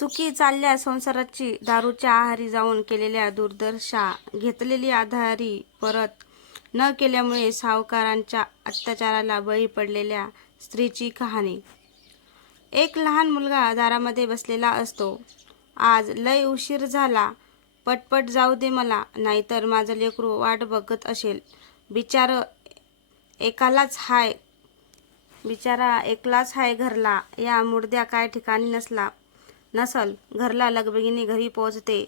सुखी चालल्या संसाराची दारूच्या आहारी जाऊन केलेल्या दुर्दशा घेतलेली आधारी परत न केल्यामुळे सावकारांच्या अत्याचाराला बळी पडलेल्या स्त्रीची कहाणी. एक लहान मुलगा दारामध्ये बसलेला असतो. आज लय उशीर झाला. पटपट जाऊ दे मला नाहीतर माझं लेकरू वाट बघत असेल. बिचार एकालाच हाय बिचारा एकलाच हाय घरला. या मुर्द्या काय ठिकाणी नसला. नसल घरला लगबगीने घरी पोहोचते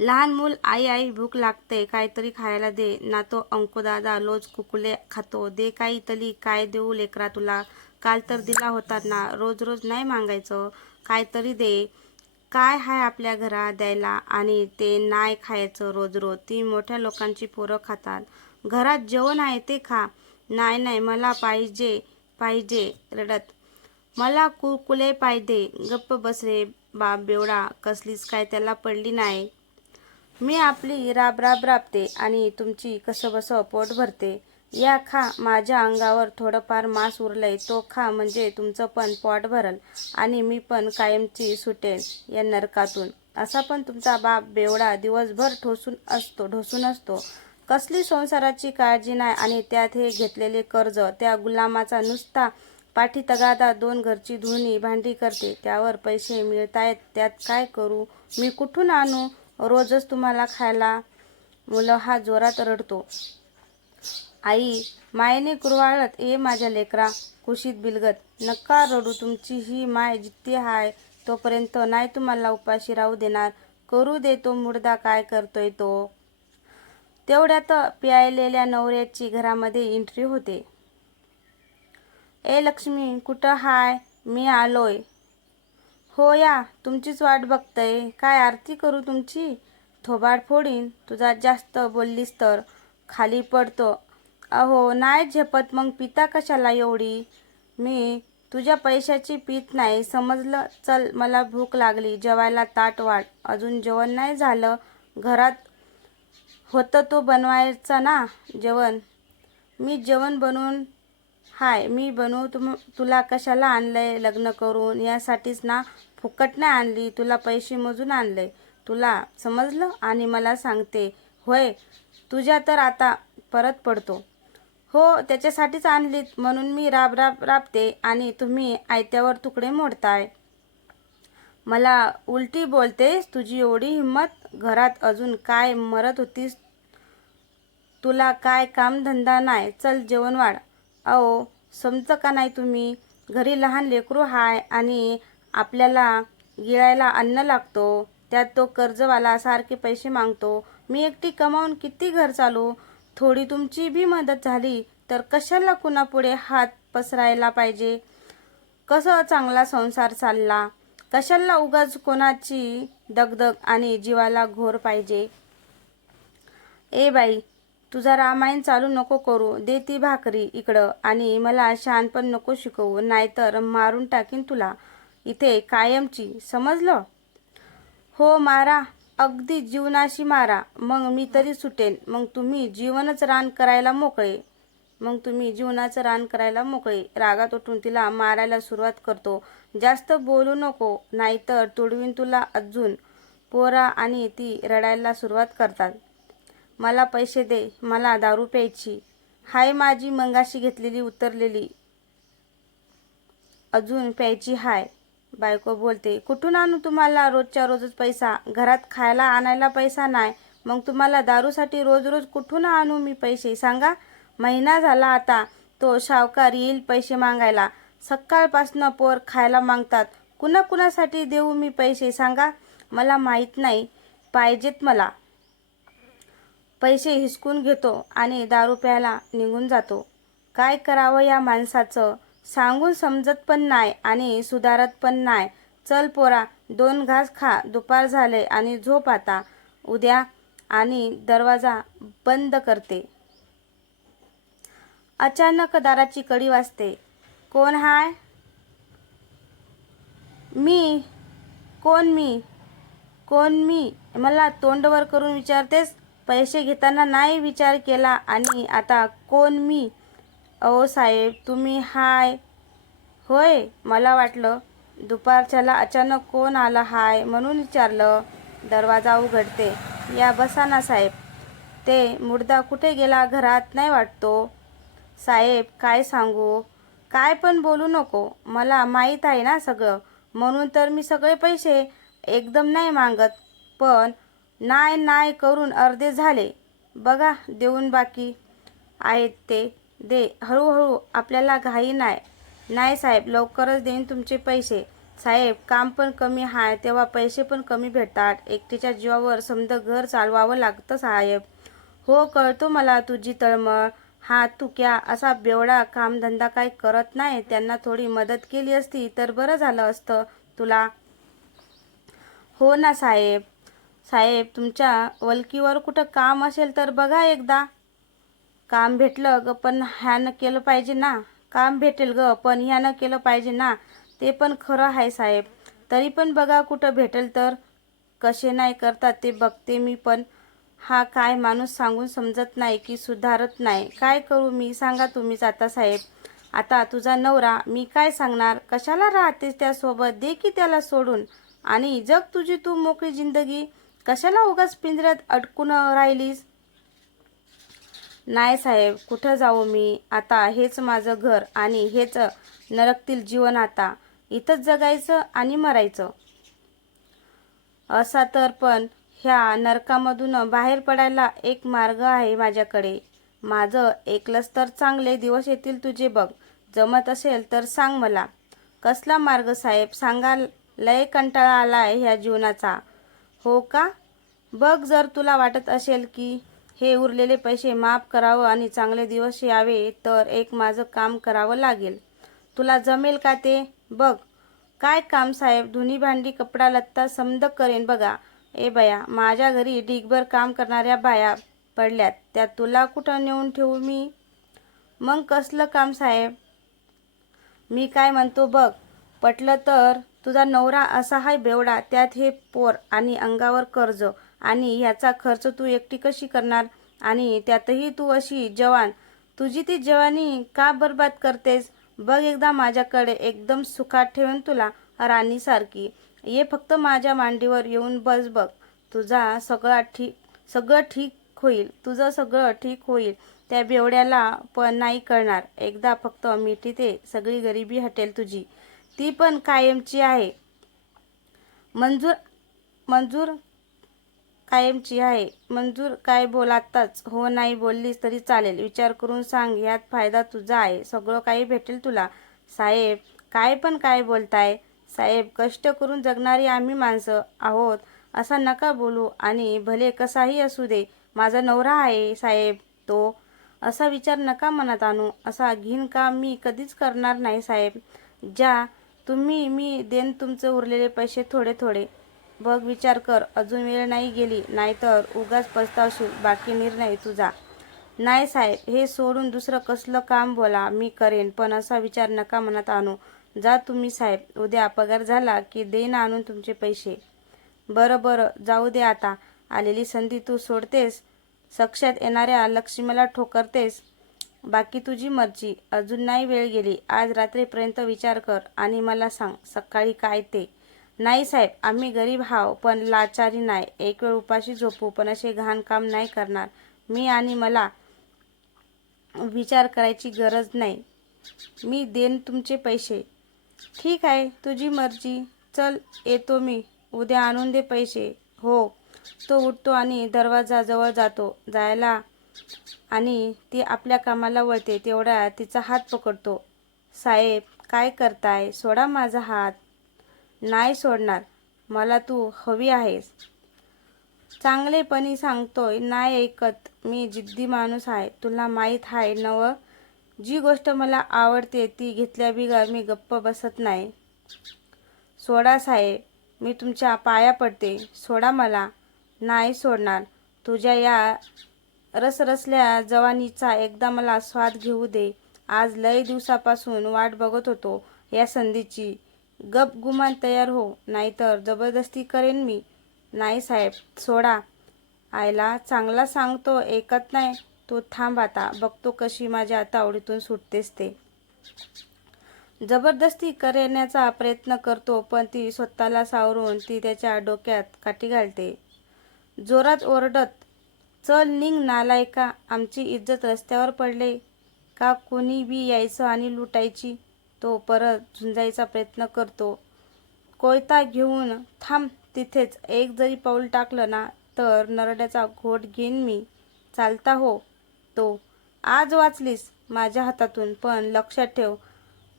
लहान मूल आई आई भूक लागते काहीतरी खायला दे ना तो अंकुदादा लोज कुकुले खातो दे काही तली काय देऊ लेकरा तुला? काल तर दिला होता ना रोज रोज नाही मागायचं काहीतरी दे. काय हाय आपल्या घरात द्यायला आणि ते नाही खायचं रोज रोज ती मोठ्या लोकांची पोरं खातात. घरात जेवण आहे ते खा. नाही नाही मला पाहिजे पाहिजे रडत. मला कुरकुले पाहिजे गप्प बसरे बाप बेवडा कसलीच काय त्याला पडली नाही. मी आपली राब राब राबते आणि तुमची कसंबसं पोट भरते. या खा माझ्या अंगावर थोडंफार मांस उरलंय तो खा म्हणजे तुमचं पण पोट भरल आणि मी पण कायमची सुटेल या नरकातून. असा पण तुमचा बाप बेवडा दिवसभर ठोसून असतो ढोसून असतो. कसली संसाराची काळजी नाही आणि त्यात हे घेतलेले कर्ज त्या गुलामाचा नुसता पाठी तगादा दोन घरची धुणी भांडी करते त्यावर पैसे मिळतायत त्यात काय करू? मी कुठून आणू? रोजच तुम्हाला खायला मुलं हा जोरात रडतो. आई मायेने कुरवाळत ए माझ्या लेकरा कुशीत बिलगत नक्का रडू तुमची ही माय जित्ती हाय तोपर्यंत नाही तुम्हाला उपाशी राहू देणार. करू दे तो मुर्दा काय करतोय तो. तेवढ्यात प्यायलेल्या नवऱ्याची घरामध्ये एंट्री होते. ए लक्ष्मी कुठं हाय? मी आलोय. हो या तुमचीच वाट बघतय. काय आरती करू तुमची? थोबाड फोडीन. तुझा जास्त बोललीस तर. खाली पडतो. अहो नाही झेपत मग पिता कशाला एवढी? मी तुझ्या पैशाची पीत नाही. समजलं? चल मला भूक लागली. जेवायला ताट वाट अजून जेवण नाही झालं. घरात होतं तो बनवायचा ना? जेवण. मी जेवण बनवून हाय मी बनवू तुम तुला कशाला आणलंय लग्न करून? यासाठीच ना फुकट नाही आणली तुला पैसे मोजून आणले. तुला समजलं? आणि मला सांगते होय तुझ्या तर आता परत पडतो. हो त्याच्यासाठीच आणलीत म्हणून मी राब राब राबते आणि तुम्ही आयत्यावर तुकडे मोडताय. मला उलटी बोलतेस तुझी एवढी हिंमत? घरात अजून काय मरत होतीस? तुला काय कामधंदा नाही? चल जेवण वाढ. अहो समजतं का नाही तुम्ही? घरी लहान लेकरू हाय आणि आपल्याला गिळायला अन्न लागतो त्यात तो कर्जवाला सारखे पैसे मागतो. मी एकटी कमावून किती घर चालू? थोडी तुमची बी मदत झाली तर कशाला कुणापुढे हात पसरायला पाहिजे? कसं चांगला संसार चालला? कशाला उगाच कोणाची दगदग आणि जीवाला घोर पाहिजे? ए बाई तुझा रामायण चालू नको करू दे ती भाकरी इकडं आणि मला शानपण नको शिकवू नाहीतर मारून टाकीन तुला. इथे कायमची समजलं? हो मारा अगदी जीवनाशी मारा. मग मी तरी सुटेन. मग तुम्ही जीवनच रान करायला मोकळे. मग तुम्ही जीवनाचं रान करायला मोकळे. रागात उठून तिला मारायला सुरुवात करतो. जास्त बोलू नको नाहीतर तुडवीन तुला अजून. पोरा आणि ती रडायला सुरुवात करतात. मला पैसे दे मला दारू प्यायची. हाय माझी मंगाशी घेतलेली उतरलेली. अजून प्यायची हाय. बायको बोलते कुठून आणू तुम्हाला रोजच्या रोजच पैसा? घरात खायला आणायला पैसा नाही. मग तुम्हाला दारूसाठी रोज रोज कुठून आणू मी पैसे? सांगा. महिना झाला आता. तो सावकार येईल पैसे मागायला. सकाळपासनं पोर खायला मागतात. कुणा कुणासाठी देऊ मी पैसे? सांगा. मला माहीत नाही. पाहिजेत मला. पैसे हिसकून घेतो आणि दारू प्यायला निघून जातो. काय करावं या माणसाचं? सांगून समजत पण नाही आणि सुधारत पण नाही. चल पोरा दोन घास खा दुपार झाले आणि झोप आता. उद्या आणि दरवाजा बंद करते. अचानक दाराची कडी वाजते. कोण हाय? मी. कोण मी? कोण मी? मला तोंडवर करून विचारतेस? पैसे घेताना नाही विचार केला आणि आता कोण मी? अहो साहेब तुम्ही हाय. होय मला वाटलं. दुपारच्याला अचानक कोण आलं हाय म्हणून विचारलं. दरवाजा उघडते. या बसा ना साहेब. ते मुर्दा कुठे गेला घरात नाही वाटतो. साहेब काय सांगू? काय पण बोलू नको. मला माहीत आहे ना सगळं. म्हणून तर मी सगळे पैसे एकदम नाही मागत. पण नाय नाय करून अर्धे झाले. बघा देऊन बाकी आहेत ते. दे हळूहळू आपल्याला घाई नाही. नाही साहेब लवकरच देईन तुमचे पैसे. साहेब काम पण कमी आहे तेव्हा पैसे पण कमी भेटतात. एकटीच्या जीवावर समजा घर चालवावं लागतं साहेब. हो कळतो मला तुझी तळमळ. हा तू क्या असा बेवडा कामधंदा काही करत नाही? त्यांना थोडी मदत केली असती तर बरं झालं असतं तुला. हो ना साहेब. साहेब तुमच्या वलकीवर कुठं काम असेल तर बघा एकदा. काम भेटलं ग पण ह्यानं केलं पाहिजे ना. काम भेटेल ग पण ह्यानं केलं पाहिजे ना. ते पण खरं आहे साहेब. तरी पण बघा कुठं भेटेल तर. कसे नाही करतात ते बघते मी पण हा काय माणूस सांगून समजत नाही की सुधारत नाही. काय करू मी? सांगा तुम्हीच आता साहेब. आता तुझा नवरा मी काय सांगणार? कशाला राहतेस त्यासोबत? दे की त्याला सोडून. आणि जग तुझी तू मोकळी जिंदगी. कशाला उगाच पिंजऱ्यात अडकून राहिलीस? नाही साहेब कुठं जाऊ मी? आता हेच माझं घर आणि हेच नरकतील जीवन आता. इथंच जगायचं आणि मरायचं. असा तर पण ह्या नरकामधून बाहेर पडायला एक मार्ग आहे माझ्याकडे. माझं एकलंच तर चांगले दिवस येतील तुझे बघ. जमत असेल तर सांग मला. कसला मार्ग साहेब? सांगा लय कंटाळा आला आहे ह्या जीवनाचा. हो का? बघ जर तुला वाटत असेल की हे उरलेले पैसे माफ करावं आणि चांगले दिवस यावे तर एक माझं काम करावं लागेल. तुला जमेल का ते? बघ. काय काम साहेब? धुनी भांडी कपडा लत्ता समद करेन बघा. ए बया माझ्या घरी डिगभर काम करणाऱ्या बाया पडल्यात. त्या तुला कुठं नेऊन ठेवू मी? मग कसलं काम साहेब? मी काय म्हणतो बघ. पटलं तर तुझा नवरा असा हाय बेवडा त्यात हे पोर आणि अंगावर कर्ज आणि ह्याचा खर्च तू एकटी कशी करणार? आणि त्यातही तू अशी जवान तुझी ती जवानी का बर्बाद करतेस? बघ एकदा माझ्याकडे एकदम सुखात ठेवून तुला राणीसारखी. ये फक्त माझ्या मांडीवर येऊन बस बघ. तुझा सगळा ठीक सगळं ठीक होईल तुझं सगळं ठीक होईल. त्या बेवड्याला पण नाही कळणार. एकदा फक्त मिठी ते सगळी गरिबी हटेल तुझी. ती पण कायमची आहे. मंजूर मंजूर कायमची आहे. मंजूर काय बोलाताच हो नाही बोललीस तरी चालेल. विचार करून सांग यात फायदा तुझा आहे. सगळं काही भेटेल तुला. साहेब काय पण काय बोलताय? साहेब कष्ट करून जगणारी आम्ही माणसं आहोत. असा नका बोलू आणि भले कसाही असू दे माझा नवरा आहे साहेब तो. असा विचार नका मनात आणू. असा घिन काम मी कधीच करणार नाही साहेब. ज्या तुम्ही मी देन तुमचे उरलेले पैसे थोडे थोडे. बघ विचार कर. अजून वेळ नाही गेली नाहीतर उगाच पस्तावशील. बाकी निर्णय तुझा. नाही साहेब हे सोडून दुसरं कसलं काम बोला. मी करेन पण असा विचार नका मनात आणू. जा तुम्ही साहेब उद्या पगार झाला की देईन आणून तुमचे पैसे. बरं बरं जाऊ दे आता. आलेली संधी तू सोडतेस. सक्षात येणाऱ्या लक्ष्मीला ठोकरतेस. बाकी तुझी मर्जी. अजून नाही वेळ गेली. आज रात्रीपर्यंत विचार कर आणि मला सांग सकाळी काय ते? नाही साहेब आम्ही गरीब हाव पण लाचारी नाही. एक वेळ उपाशी झोपू पण असे घाण काम नाही करणार. मी आणि मला विचार करायची गरज नाही. मी देन तुमचे पैसे. ठीक आहे तुझी मर्जी. चल येतो मी. उद्या आणून दे पैसे. हो. तो उठतो आणि दरवाजाजवळ जातो. जायला आणि ती आपल्या कामाला वळते तेवढा तिचा हात पकडतो. साहेब काय करताय? सोडा माझा हात. नाही सोडणार. मला तू हवी आहेस. चांगलेपणी सांगतोय नाही ऐकत. मी जिद्दी माणूस आहे. तुला माहीत आहे नव? जी गोष्ट मला आवडते ती घेतल्याबिगर मी गप्प बसत नाही. सोडा साहेब मी तुमच्या पाया पडते. सोडा मला. नाही सोडणार. तुझ्या या रसरसल्या जवानीचा एकदा मला स्वाद घेऊ दे. आज लय दिवसापासून वाट बघत होतो या संधीची. गप गुमान तयार हो नाहीतर जबरदस्ती करेन मी. नाही साहेब सोडा. आयला चांगला सांगतो ऐकत नाही. तो थांब आता बघतो कशी माझ्या आता आवडीतून सुटतेस ते. जबरदस्ती करण्याचा प्रयत्न करतो पण ती स्वतःला सावरून ती त्याच्या डोक्यात काठी घालते. जोरात ओरडत चल निघ नालायका आमची इज्जत रस्त्यावर पडले. का कोणी बी यायचं आणि लुटायची? तो परत झुंजायचा प्रयत्न करतो. कोयता घेऊन थांब तिथेच. एक जरी पाऊल टाकलं ना तर नरड्याचा घोट घेईन मी. चालता हो. तो आज वाचलीस माझ्या हातातून पण लक्षात ठेव.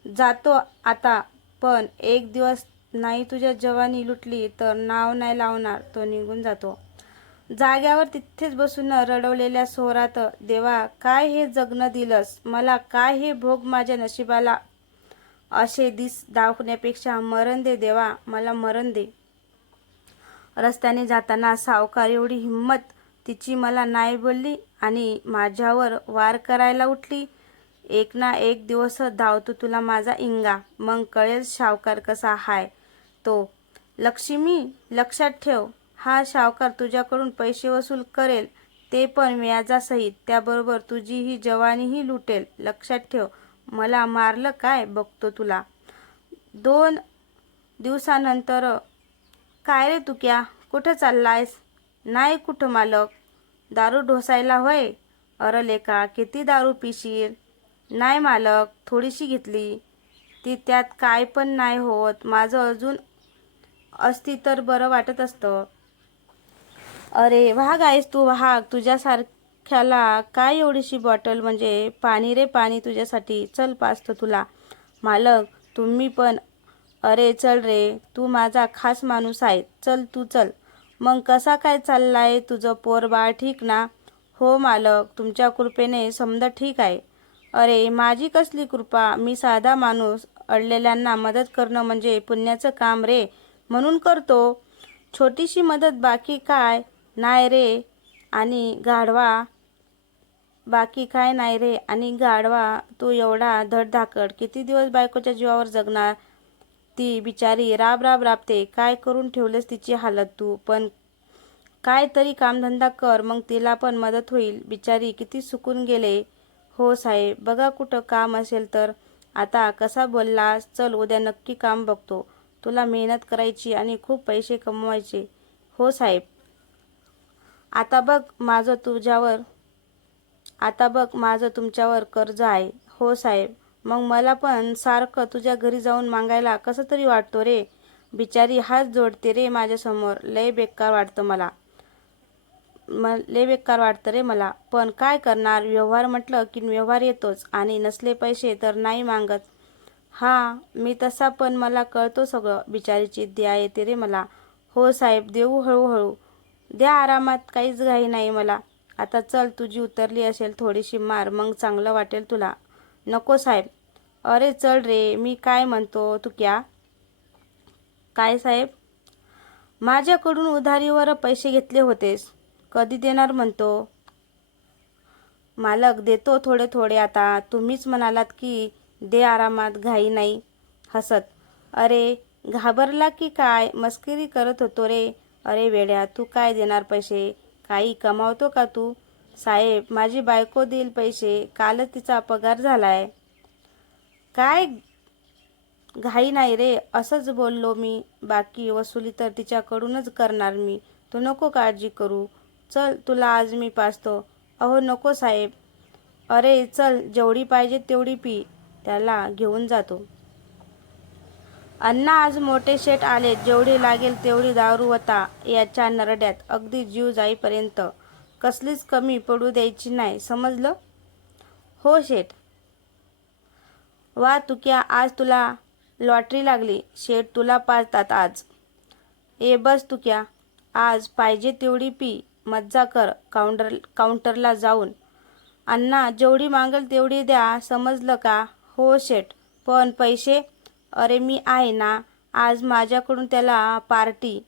जातो आता पण एक दिवस नाही तुझ्या जवानी लुटली तर नाव नाही लावणार. तो निघून जातो. जाग्यावर तिथेच बसून रडवलेल्या सोहरात देवा काय हे जगणं दिलंस? मला काय हे भोग माझ्या नशिबाला? असे दिस दाखवण्यापेक्षा मरण दे देवा मला मरण दे. रस्त्याने जाताना सावकार एवढी हिंमत तिची मला नाही बोलली आणि माझ्यावर वार करायला उठली. एक ना एक दिवस धावतो तुला माझा इंगा. मग कळेल सावकार कसा हाय तो. लक्ष्मी लक्षात ठेव. हा सावकार तुझ्याकडून पैसे वसूल करेल ते पण व्याजासहित. त्याबरोबर तुझीही जवानीही लुटेल. लक्षात ठेव मला मारलं काय बघतो तुला? दोन दिवसानंतर काय रे तुक्या? कुठं चाललायस? नाही कुठं मालक? दारू ढोसायला होय? अरे लेका किती दारू पिशील? नाही मालक थोडीशी घेतली. ती त्यात काय पण नाही होत. माझं अजून असती तर बरं वाटत असतं. अरे वाघ आहेस तू वाघ तुझ्यासारख्याला काय एवढीशी बॉटल म्हणजे पाणी रे पाणी तुझ्यासाठी चल पाचतो तुला. मालक तुम्ही पण अरे चल रे तू माझा खास माणूस आहे चल तू चल. मग कसा काय चाललाय तुझं पोरबाळ ठीक ना? हो मालक तुमच्या कृपेने समजा ठीक आहे. अरे माझी कसली कृपा? मी साधा माणूस अडलेल्यांना मदत करणं म्हणजे पुण्याचं काम रे. म्हणून करतो. छोटीशी मदत बाकी काय? नाही रे आणि गाढवा. बाकी काय नाही रे आणि गाढवा तू एवढा धडधाकड किती दिवस बायकोच्या जीवावर जगणार? ती बिचारी राब राब राबते. काय करून ठेवलेस तिची हालत तू? पण काय तरी कामधंदा कर मग तिला पण मदत होईल. बिचारी किती सुकून गेले. हो साहेब बघा कुठं काम असेल तर. आता कसा बोललास? चल उद्या नक्की काम बघतो. तुला मेहनत करायची आणि खूप पैसे कमवायचे. हो साहेब. आता बघ माझं तुझ्यावर आता बघ माझं तुमच्यावर कर्ज आहे. हो साहेब. मग मला पण सारखं तुझ्या घरी जाऊन मागायला कसं तरी वाटतो रे? बिचारी हात जोडते रे माझ्यासमोर. लय बेकार वाटतं मला. म लय बेकार वाटतं रे मला. पण काय करणार? व्यवहार म्हटलं की व्यवहार येतोच आणि नसले पैसे तर नाही मागत. हां मी तसा पण मला कळतो सगळं. बिचारीची द्या येते रे मला. हो साहेब देऊ हळूहळू. द्या आरामात काहीच घाई नाही मला. आता चल तुझी उतरली असेल थोडीशी मार मग चांगलं वाटेल तुला. नको साहेब. अरे चल रे मी काय म्हणतो तू क्या? काय साहेब? माझ्याकडून उधारीवर पैसे घेतले होतेस. कधी देणार म्हणतो? मालक देतो थोडे थोडे आता. तुम्हीच म्हणालात की दे आरामात घाई नाही. हसत. अरे घाबरला की काय? मस्करी करत होतो रे. अरे वेड्या तू काय देणार पैसे? काही कमावतो का तू? साहेब माझी बायको देईल पैसे. कालच तिचा पगार झालाय. काय? घाई नाही रे असंच बोललो मी. बाकी वसुली तर तिच्याकडूनच करणार मी. तू नको काळजी करू. चल तुला आज मी पाचतो. अहो नको साहेब. अरे चल जेवढी पाहिजे तेवढी पी. त्याला घेऊन जातो. अण्णा आज मोठे शेट आले जेवढी लागेल तेवढी दारू होता याच्या नरड्यात. अगदी जीव जाईपर्यंत. कसलीच कमी पडू द्यायची नाही समजलं? हो शेठ वा तुक्या आज तुला लॉटरी लागली. शेठ तुला पाजतात आज. ए बस तुक्या. आज पाहिजे तेवढी पी. मज्जा कर काउंटर काउंटरला जाऊन. अण्णा जेवढी मागेल तेवढी द्या समजलं का? हो शेठ पण पैसे? अरे मी आहे ना आज माझ्याकडून त्याला पार्टी.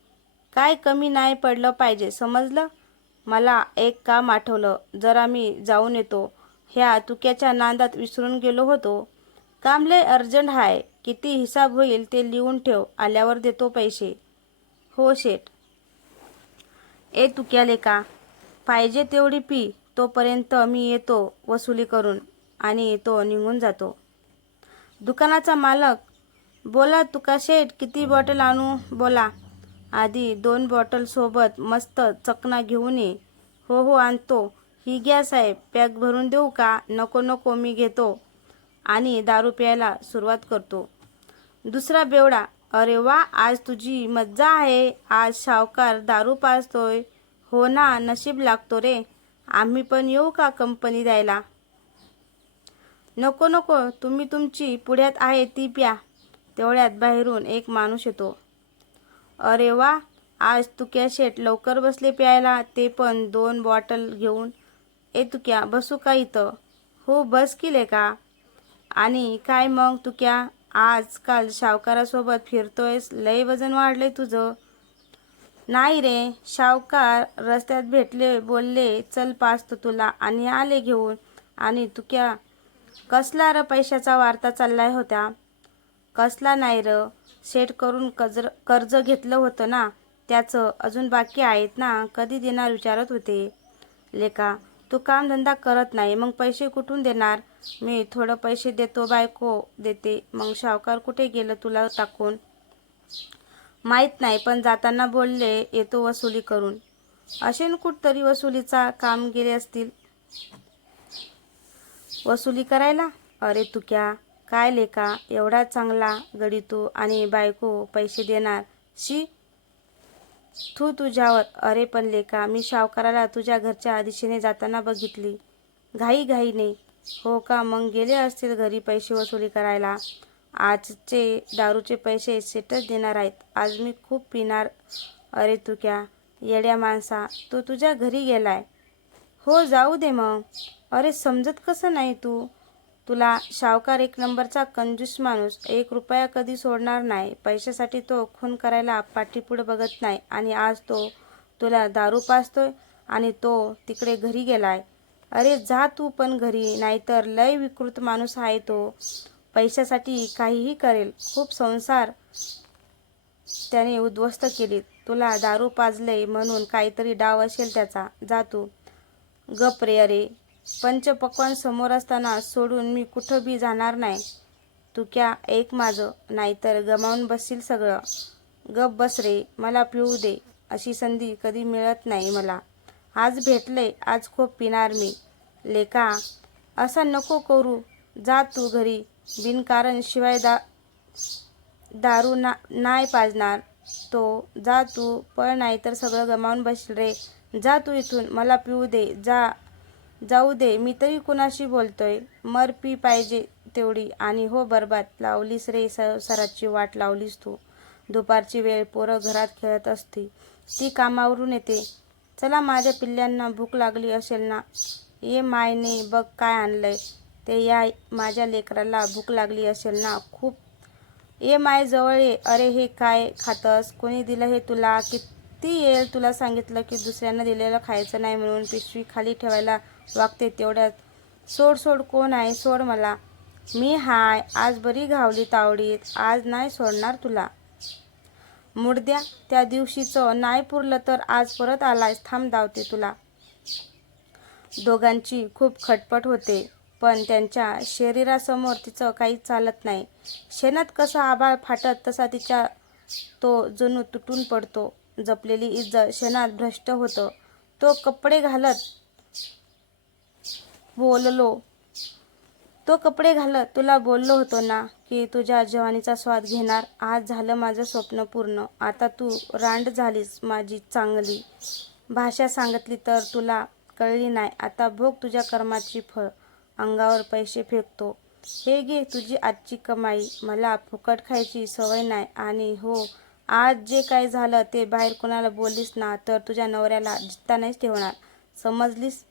काय कमी नाही पडलं पाहिजे समजलं? मला एक काम आठवलं जरा मी जाऊन येतो. ह्या तुक्याच्या नांदात विसरून गेलो होतो. काम लय अर्जंट आहे किती हिसाब होईल ते लिहून ठेव आल्यावर देतो पैसे. हो शेठ. ए तुक्याले का पाहिजे तेवढी पी तोपर्यंत मी येतो वसुली करून आणि तो निघून जातो. दुकानाचा मालक बोला तुका शेठ किती बॉटल आणू? बोला. आधी दोन बॉटल सोबत मस्त चकना घेऊन ये. हो हो आणतो. ही घ्या साहेब. पॅक भरून देऊ का? नको नको मी घेतो. आणि दारू प्यायला सुरुवात करतो. दुसरा बेवडा. अरे वा आज तुझी मज्जा आहे. आज सावकार दारू पाजतोय. हो ना नशीब लागतो रे. आम्ही पण येऊ का कंपनी द्यायला? नको नको. तुम्ही तुमची पुढ्यात आहे ती प्या. तेवढ्यात बाहेरून एक माणूस येतो. अरे वा आज तुक्या शेट लवकर बसले प्यायला? ते पण दोन बॉटल घेऊन ए तुक्या बसू का इथं? हो बस किले का? आणि काय मग तुक्या आजकाल सावकारासोबत फिरतोयस लय वजन वाढलंय तुझं. नाही रे सावकार रस्त्यात भेटले बोलले चल पाचतो तुला आणि आले घेऊन. आणि तुक्या कसला र पैशाचा वार्ता चाललाय होत्या? कसला नाही र? सेट करून कर्ज कर्ज घेतलं होतं ना त्याचं अजून बाकी आहेत ना कधी देणार विचारत होते. लेका तू कामधंदा करत नाही मग पैसे कुठून देणार? मी थोडं पैसे देतो बायको देते. मग सावकार कुठे गेलं तुला टाकून? माहीत नाही पण जाताना बोलले येतो वसुली करून. असे कुठतरी वसुलीचा काम गेले असतील. वसुली करायला? अरे तू काय लेका एवढा चांगला गडी तू आणि बायको पैसे देणार शी? तू तुझ्यावर अरे पण लेका मी सावकाराला तुझ्या घरच्या दिशेने जाताना बघितली. घाई घाईने. हो का? मग गेले असतील घरी पैसे वसुली करायला? आजचे दारूचे पैसे सेटच देणार आहेत. आज मी खूप पिणार. अरे तू क्या? येड्या माणसा तू तुझ्या घरी गेलाय. हो जाऊ दे मग. अरे समजत कसं नाही तू? तुला सावकार एक नंबरचा कंजूस माणूस एक रुपया कधी सोडणार नाही. पैशासाठी तो खून करायला पाठीपुढं बघत नाही आणि आज तो तुला दारू पाजतोय आणि तो तिकडे घरी गेलाय. अरे जा तू पण घरी नाहीतर लय विकृत माणूस आहे तो. पैशासाठी काहीही करेल खूप संसार त्याने उद्ध्वस्त केलीत. तुला दारू पाजले म्हणून काहीतरी डाव असेल त्याचा. जा तू. गप रे अरे. पंचपक्वान समोर असताना सोडून मी कुठं बी जाणार नाही. तू क्या एक माझं नाहीतर गमावून बसशील सगळं. गप बस रे मला पिऊ दे अशी संधी कधी मिळत नाही मला. आज भेटले आज खूप पिणार मी. लेका असा नको करू. जा तू घरी. बिनकारण शिवाय दा दारू ना नाही पाजणार तो. जा तू पळ नाही तर सगळं गमावून बसशील रे. जा तू इथून मला पिऊ दे. जा. जाऊ दे मी तरी कुणाशी बोलतोय? मर पी पाहिजे तेवढी. आणि हो बरबाद. लावलीस रे स सराची वाट लावलीस तू. दुपारची वेळ पोरं घरात खेळत असती. ती कामावरून येते. चला माझ्या पिल्ल्यांना भूक लागली असेल ना? ये मायने बघ काय आणलंय. ते या माझ्या लेकराला भूक लागली असेल ना? खूप. ये माय जवळ ये. अरे हे काय खातंस? कोणी दिलं हे तुला? किती येईल तुला सांगितलं की दुसऱ्यांना दिलेलं खायचं नाही म्हणून पिशवी खाली ठेवायला वागते तेवढ्यात. सोड सोड कोण आहे? सोड मला. मी हाय. आज बरी घावली तावडीत आज नाही सोडणार तुला. मुडद्या त्या दिवशीचं नाही पुरलं तर आज परत आलायस. थांब धावते तुला. दोघांची खूप खटपट होते पण त्यांच्या शरीरासमोर तिचं काही चालत नाही. शेणात कसा आभाळ फाटत तसा तिच्या तो जणू तुटून पडतो. जपलेली इज्जत शेणात भ्रष्ट होतं. तो कपडे घालत बोललो. तो कपडे घालत तुला बोललो होतो ना की तुझ्या जवानीचा स्वाद घेणार. आज झालं माझं स्वप्न पूर्ण. आता तू रांड झालीस माझी चांगली. भाषा सांगितली तर तुला कळली नाही. आता भोग तुझ्या कर्माची फळ. अंगावर पैसे फेकतो. हे घे तुझी आजची कमाई. मला फुकट खायची सवय नाही. आणि हो आज जे काय झालं ते बाहेर कोणाला बोललीस ना तर तुझ्या नवऱ्याला जित्ता नाहीच ठेवणार. समजलीस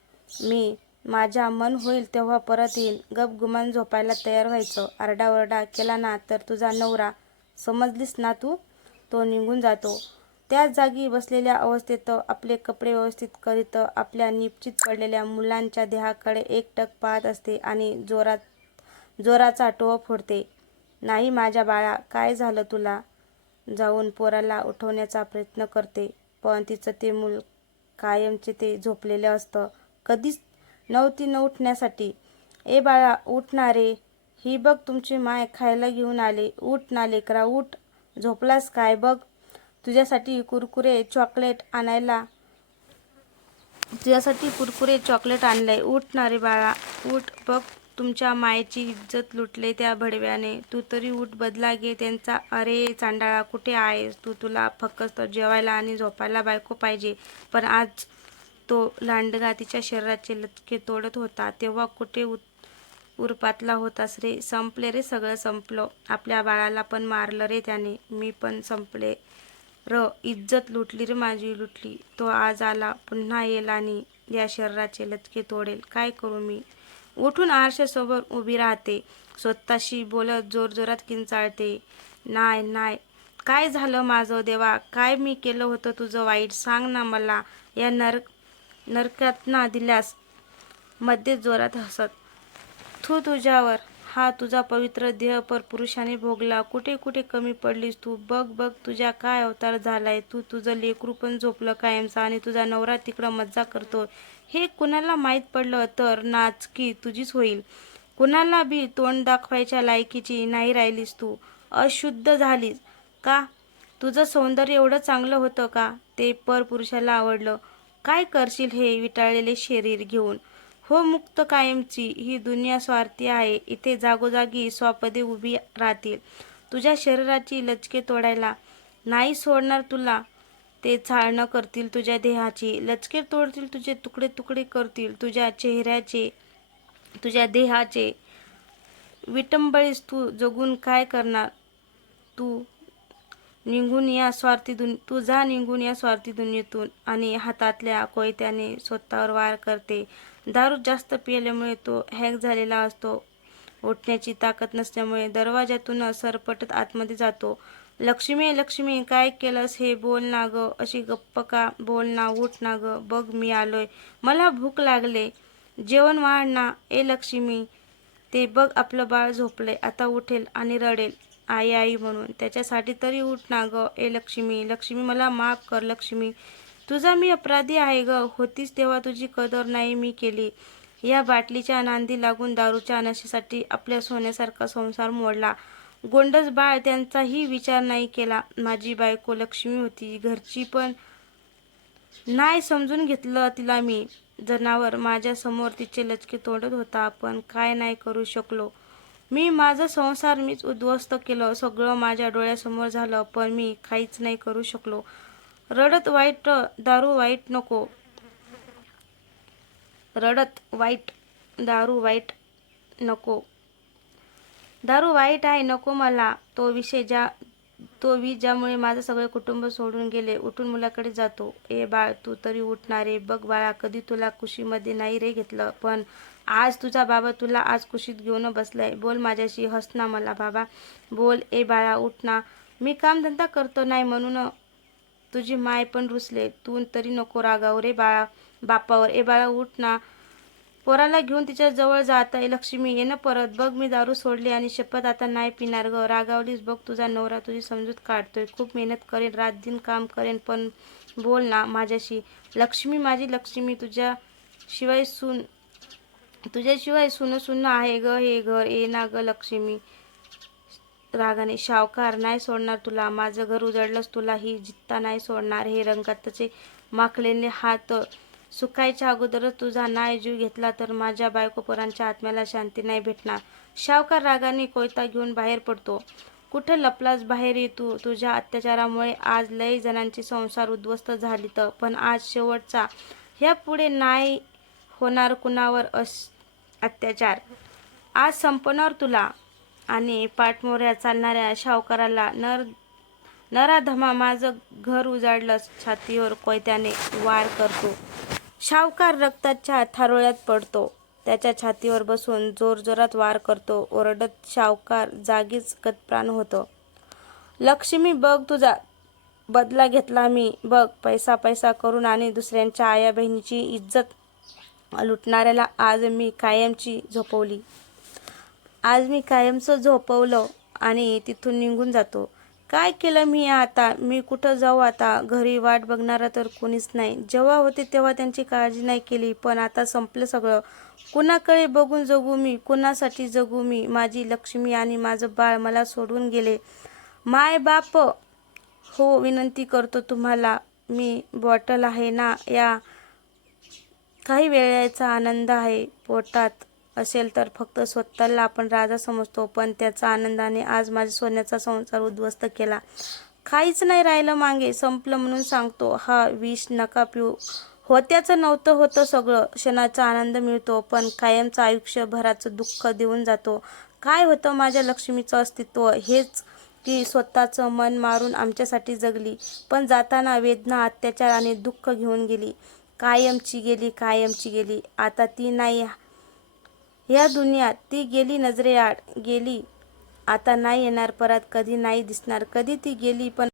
मी? माझ्या मन होईल तेव्हा परत येईन गपगुमान झोपायला तयार व्हायचं. आरडाओरडा केला ना तर तुझा नवरा. समजलीस ना तू? तो निघून जातो. त्याच जागी बसलेल्या अवस्थेत आपले कपडे व्यवस्थित करीत आपल्या निपचित पडलेल्या मुलांच्या देहाकडे एकटक पाहत असते आणि जोरात जोराचा टोव फोडते. नाही माझ्या बाळा काय झालं तुला? जाऊन पोराला उठवण्याचा प्रयत्न करते. पण तिचं ते मूल कायमचे ते झोपलेलं असतं. कधीच नव्हती न उठण्यासाठी. ए बाळा उठणारे ही बघ तुमची माय खायला घेऊन आले. उठ ना लेकरा उठ. झोपलास काय बघ? तुझ्यासाठी कुरकुरे चॉकलेट आणायला. तुझ्यासाठी कुरकुरे चॉकलेट आणलंय. उठ ना रे बाळा उठ. बघ तुमच्या मायेची इज्जत लुटले त्या भडव्याने. तू तरी उठ बदला घे त्यांचा. अरे चांडाळा कुठे आहेस? तू तुला फक्त जेवायला आणि झोपायला बायको पाहिजे. पण आज तो लांडगा तिच्या शरीराचे लचके तोडत होता. तेव्हा कुठे उत उरपातला होतास रे संपले रे सगळं संपलं. आपल्या बाळाला पण मारलं रे त्याने. मी पण संपले. र इज्जत लुटली रे माझी लुटली. तो आज आला पुन्हा येईल आणि या शरीराचे लचके तोडेल. काय करू मी? उठून आरशासमोर उभी राहते. स्वतःशी बोलत जोरजोरात किंचाळते. नाय नाय काय झालं माझं देवा? काय मी केलं होतं तुझं वाईट? सांग ना मला. या नरक नरकात ना दिल्यास मध्ये जोरात हसत. तू तुझ्यावर. हा तुझा पवित्र देह पर पुरुषाने भोगला. कुठे कुठे कमी पडलीस तू? बघ बघ तुझ्या काय अवतार झालाय? तू तुझं लेकरू पण झोपलं कायमचा आणि तुझा नवरा तिकडं मज्जा करतो. हे कुणाला माहीत पडलं तर नाचकी तुझीच होईल. कुणाला बी तोंड दाखवायच्या लायकीची नाही राहिलीस तू. अशुद्ध झालीस. का? तुझं सौंदर्य एवढं चांगलं होतं का? ते परपुरुषाला आवडलं. काय करशील हे विटाळलेले शरीर घेऊन? हो मुक्त कायमची ही दुनिया स्वार्थी आहे. इथे जागोजागी स्वापदे उभी राहतील. तुझ्या शरीराची लचके तोडायला नाही सोडणार तुला. ते चाळणं करतील तुझ्या देहाची. लचके तोडतील तुझे तुकडे तुकडे करतील तुझ्या चेहऱ्याचे तुझ्या देहाचे. विटंबळीस तू जगून काय करणार? तू निघून या स्वार्थी दुन तुझा निघून या स्वार्थी दुनियेतून आणि हातातल्या कोयत्याने स्वतःवर वार करते. दारू जास्त पिल्यामुळे तो हॅक झालेला असतो. उठण्याची ताकद नसल्यामुळे दरवाजातून सरपटत आतमध्ये जातो. लक्ष्मी लक्ष्मी काय केलंस हे बोल ना ग अशी गप्प का बोल ना उठ ना ग बघ मी आलोय. मला भूक लागले. जेवण वाढ ना ए लक्ष्मी ते बघ आपलं बाळ झोपलंय आता उठेल आणि रडेल. आई आई म्हणून. त्याच्यासाठी तरी उठ ना ग. ए लक्ष्मी लक्ष्मी मला माफ कर लक्ष्मी. तुझा मी अपराधी आहे ग. होतीस तेव्हा तुझी कदर नाही मी केली. या बाटलीच्या नांदी लागून दारूच्या नशेसाठी आपल्या सोन्यासारखा संसार मोडला. गोंडस बाळ त्यांचाही विचार नाही केला. माझी बायको लक्ष्मी होती. घरची पण नाही समजून घेतलं तिला मी. जनावर माझ्यासमोर तिचे लचके तोडत होता पण काय नाही करू शकलो. मी माझं संसार मीच उद्ध्वस्त केलं. सगळं माझ्या डोळ्यासमोर झालं पण मी काहीच नाही करू शकलो. रडत वाईट दारू वाईट नको. रडत वाईट दारू वाईट नको. दारू वाईट आहे नको मला. तो विषय ज्या तो वीज ज्यामुळे माझं सगळे कुटुंब सोडून गेले उठून मुलाकडे जातो. ए बाळ तू तरी उठणारे बघ बाळा कधी तुला कुशीमध्ये नाही रे घेतलं पण आज तुझा बाबा तुला आज कुशीत घेऊन बसलाय. बोल माझ्याशी हस ना मला बाबा. बोल ए बाळा उठ ना. मी कामधंदा करतो नाही म्हणून तुझी माय पण रुसले. तू तरी नको रागावर रे बाळा बापावर ए बाळा उठ ना. पोराला घेऊन तिच्या जवळ जात आहे लक्ष्मी ये ना परत. बघ मी दारू सोडली आणि शपथ आता नाही पिणार ग. रागावलीस बघ तुझा नवरा तुझी समजूत काढतोय. खूप मेहनत करेन रात दिन काम करेन पण बोल ना माझ्याशी. लक्ष्मी माझी लक्ष्मी तुझ्या शिवाय सून तुझ्याशिवाय सुन सुन आहे ग हे घर ये ना ग लक्ष्मी. रागाने शावकार नाही सोडणार तुला. माझं घर उजडलंच तुला. ही जित्ता नाही सोडणार. हे रंगातचे माखलेले हात. सुकायच्या अगोदरच तुझा नाही जीव घेतला तर माझ्या बायकोपरांच्या आत्म्याला शांती नाही भेटणार. शावकार रागाने कोयता घेऊन बाहेर पडतो. कुठं लपलास बाहेर ये तू? तुझ्या अत्याचारामुळे आज लय जणांची संसार उद्ध्वस्त झाली तर पण आज शेवटचा. ह्या पुढे नाही होणार कुणावर अस अत्याचार. आज संपणार तुला आणि पाठमोऱ्या चालणाऱ्या शावकाराला नर नराधमा माझं घर उजाडलं छातीवर कोयत्याने वार करतो. शावकार रक्ताच्या थारोळ्यात पडतो. त्याच्या छातीवर बसून जोरजोरात वार करतो. ओरडत शावकार जागीच गतप्राण होतो. लक्ष्मी बघ तुझा बदला घेतला मी. बघ पैसा पैसा करून आणि दुसऱ्यांच्या आया बहिणीची इज्जत लुटणाऱ्याला आज मी कायमची झोपवली. आज मी कायमचं झोपवलं आणि तिथून निघून जातो. काय केलं मी आता? मी कुठं जाऊ आता? घरी वाट बघणारा तर कोणीच नाही. जेव्हा होते तेव्हा त्यांची काळजी नाही केली पण आता संपलं सगळं. कुणाकडे बघून जगू मी? कुणासाठी जगू मी? माझी लक्ष्मी आणि माझं बाळ मला सोडून गेले. माय बाप! हो विनंती करतो तुम्हाला. मी बॉटल आहे ना या काही वेळेचा आनंद आहे पोटात असेल तर फक्त स्वतःला आपण राजा समजतो पण त्याचा आनंदाने आज माझ्या सोन्याचा संसार उद्ध्वस्त केला. काहीच नाही राहिलं मागे संपलं म्हणून सांगतो हा विष नका पिऊ. होत्याचं नव्हतं होतं सगळं क्षणाचा आनंद मिळतो पण कायमचं आयुष्यभराचं दुःख देऊन जातो. काय होतं माझ्या लक्ष्मीचं अस्तित्व? हेच की स्वतःचं मन मारून आमच्यासाठी जगली पण जाताना वेदना अत्याचार आणि दुःख घेऊन गेली. कायमची गेली कायमची गेली. आता ती नाही. या दुनियात ती गेली नजरेआड गेली. आता नाही येणार परत कधी नाही दिसणार. कधी ती गेली पण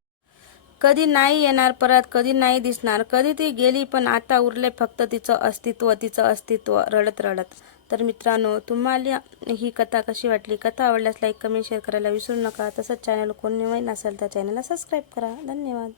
कधी नाही येणार परत कधी नाही दिसणार. कधी ती गेली पण आता उरले फक्त तिचं अस्तित्व तिचं अस्तित्व रडत रडत. तर मित्रांनो तुम्हाला ही कथा कशी वाटली? कथा आवडल्यास लाईक कमेंट शेअर करायला विसरू नका. तसंच चॅनल कोण नवीन असेल तर चॅनलला सबस्क्राईब करा. धन्यवाद.